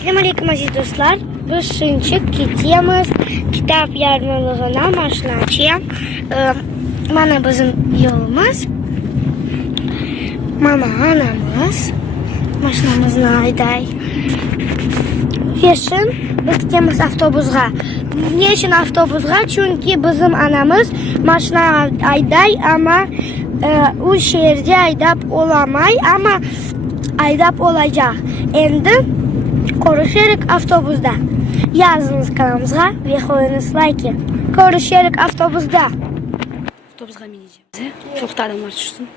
Selamünaleyküm aziz dostlar. Biz şimdi gidiyoruz. Kitap yarmarlığına başlayacağım. Mana bizim yolumuz. Mana anamız. Maşinamızın ayday. Yaşın biz gidemiz avtobusga. Niçin avtobusga? Çünkü bizim anamız maşina ayday ama o şehirde aydap olamay ama aydap olacak. Endi görüşerek avtobusda. Yazınız kanalımıza ve koyunuz like. Görüşerek avtobusda. Avtobusga bineceğim. Çok da adamlar düşsün.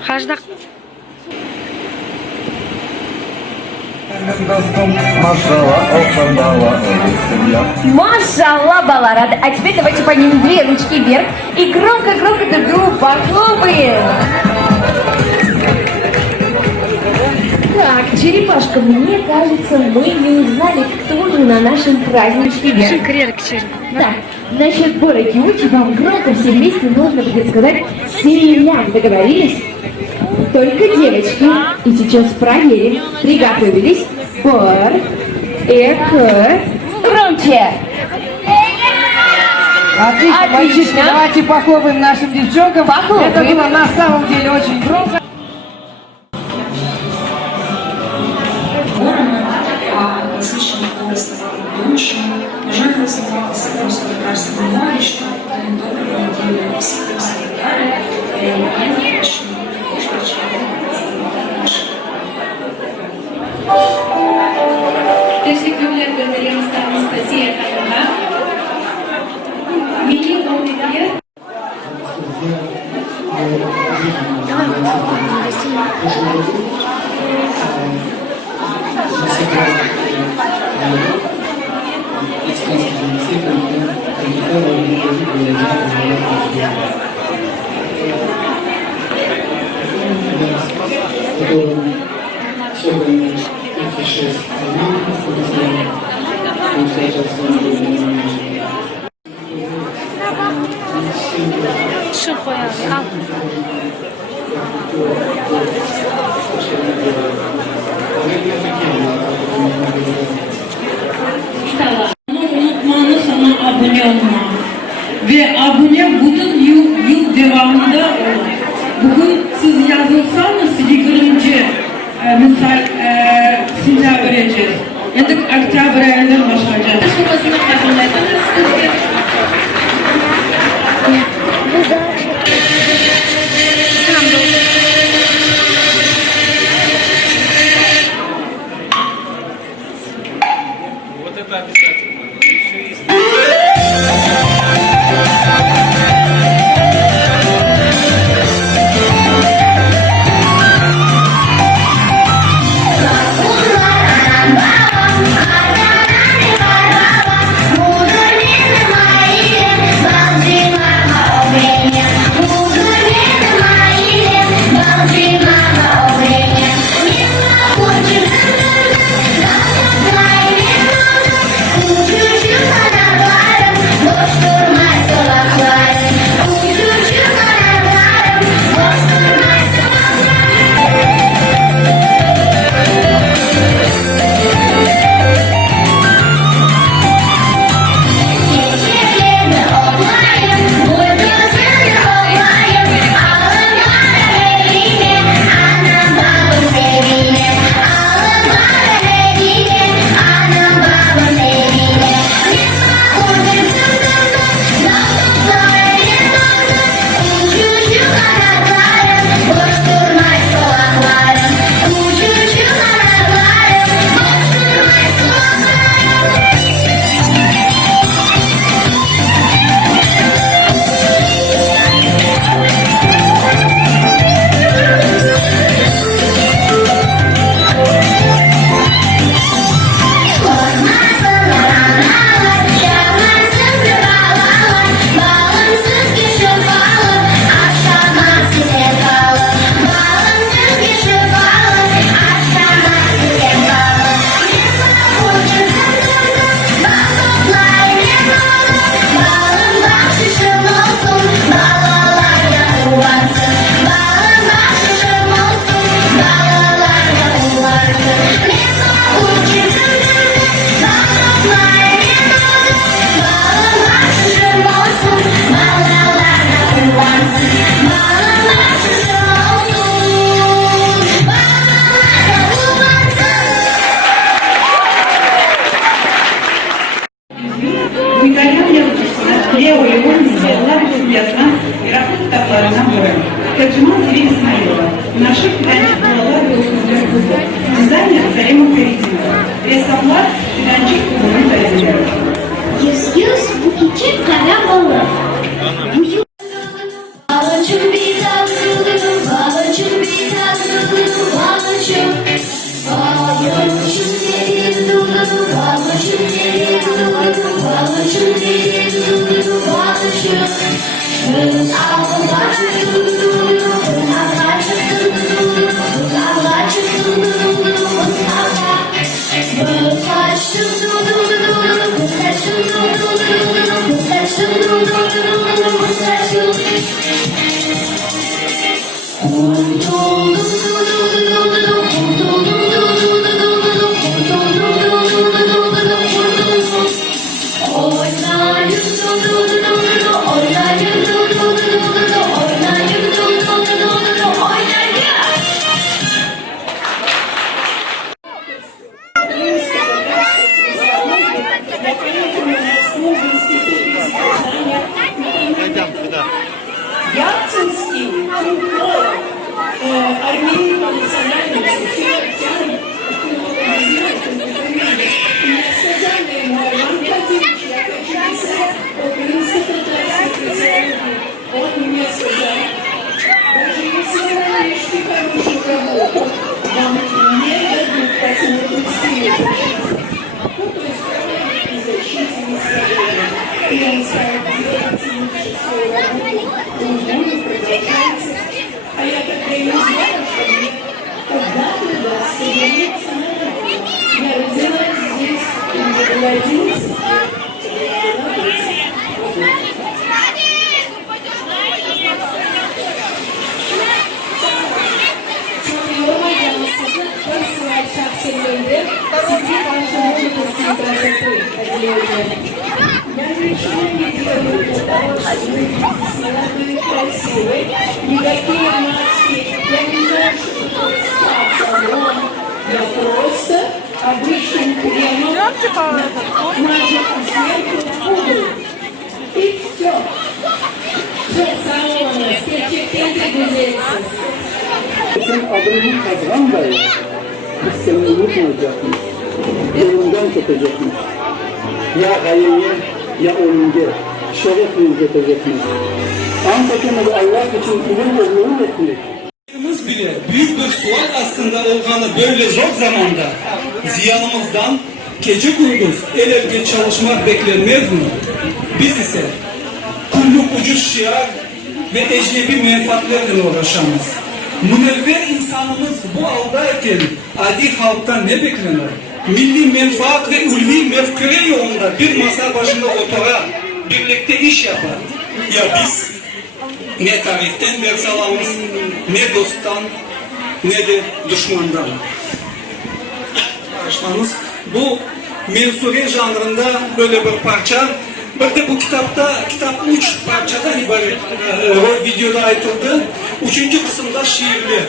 Hajda Машалла, Балара. А теперь давайте поднимем две ручки вверх и громко-громко друг другу похлопаем. Так, черепашка, мне кажется, мы не узнали, кто же на нашем праздничке вверх. Да, значит, Бора Киучи, вам громко все вместе нужно будет сказать «Селян». Договорились? Только девочки. И сейчас проверим. Приготовились. Бор. Громче. Отлично, мальчишки, давайте похлопаем нашим девчонкам. Похлопаем. Это было на самом деле очень громко. Слышали голос души, уже развивался просто кажется много, что доброго недели всем солидарны, и я очень Teşekkürler gönderiyoruz Anastasiya Hanım'a. Milli Komite'ye şu koyalım. Al. Ama unutmanı sana abone olma. Ve abone bütün yıl devamında ol. Bugün siz yazılsanız 20. misal sentabr vereceğiz. Yani oktyabr ayından başlayacağız. taşımasını kabul ediniz. Ярцинский фольклор армейской национальности сказали ему, Иван Владимирович, я хочу писать секретарь, он мне сказал, даже если вы найдете хорошую работу, вам не дадут посмотреть свет. Ну, то есть, при защите населения. И он стал делать лучше свою работу, другую продолжается. А я тогда не знала, что мне когда-то удастся вернуться на родину. Я родилась здесь, и мне было 11 лет. Я ничего не делаю для того, чтобы выглядеть молодой и красивой. Никакие маски. Я не знаю, что такое спа-салон. Я просто обычным кремом мажу сверху пудру. И все. Все салоны. Скажите, güzelsiniz. Sen adını kazanmayın. Biz seni unutmayacakmış. Yolundan tutacakmış. Ya hayırlı ya ölümge. Şerefle götürecekmiş. Antakya Allah için ilim oğlunu etmek. Bile büyük bir sual aslında olganı böyle zor zamanda ziyanımızdan gece gündüz el ele çalışmak beklenmez mi? Biz ise kulluk ucuz şiar ve ecnebi menfaatlerle uğraşamız. Münevver insanımız bu aldayken adi halktan ne beklenir? Milli menfaat ve ulvi mefkure yolunda bir masa başında oturar, birlikte iş yapar. Ya biz ne tarihten ders alamız, ne dosttan, ne de düşmandan. Arkadaşlarımız bu mensure janrında böyle bir parça. Bir de bu kitapta, kitap 3 parçadan ibaret videoda aytıldı. 3. kısımda şiirler.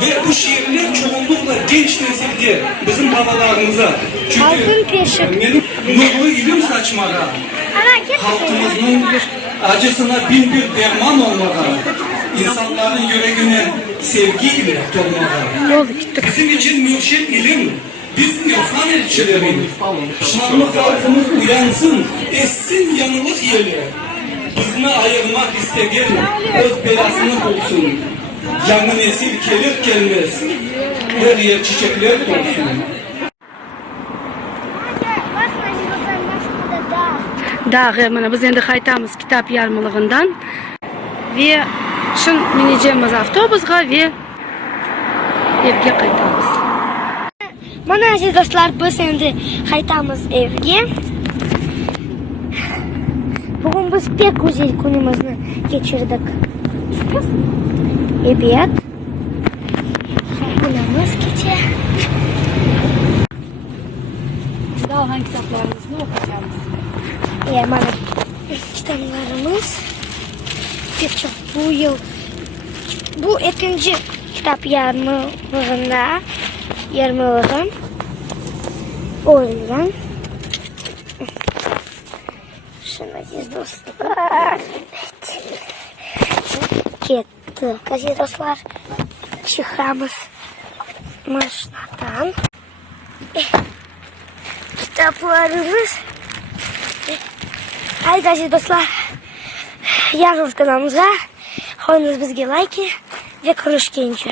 Ve bu şiirler çoğunlukla genç nesilde, bizim babalarımıza. Çünkü benim nurlu ilim saçmağa, halkımızın acısına bin bir derman olmağa, insanların yüreğine sevgiyle dolmağa. Bizim için mürşit ilim, biz irfan elçileri, şanlı halkımız uyansın, essin yanılık yeli. Bizini ayırmak isteyen öz belasını bulsun. Yanı nesil gelir gelmez, her yer çiçekler dolsun. Dağı, mana biz endi qaytamiz kitap yarmılığından ve şun mineceğimiz avtobusga ve evge qaytamiz. Mana aziz do'stlar, biz endi qaytamiz evga. Bugun biz pek güzel kunimizni kechirdik. Evet. Kunimiz kecha. Daha hangi kitaplarımızı okuyacağız? Mana kitaplarımız pek çok bu yıl. Bu ikinci kitap yarmılığında yarmılığım. O yüzden şuna aziz dostlar. Gitti. Aziz dostlar, çıkıyoruz maşinadan. Kitaplarımız. Haydi aziz dostlar, yazınız kanalımıza, koyunuz bizge like ve görüşkence.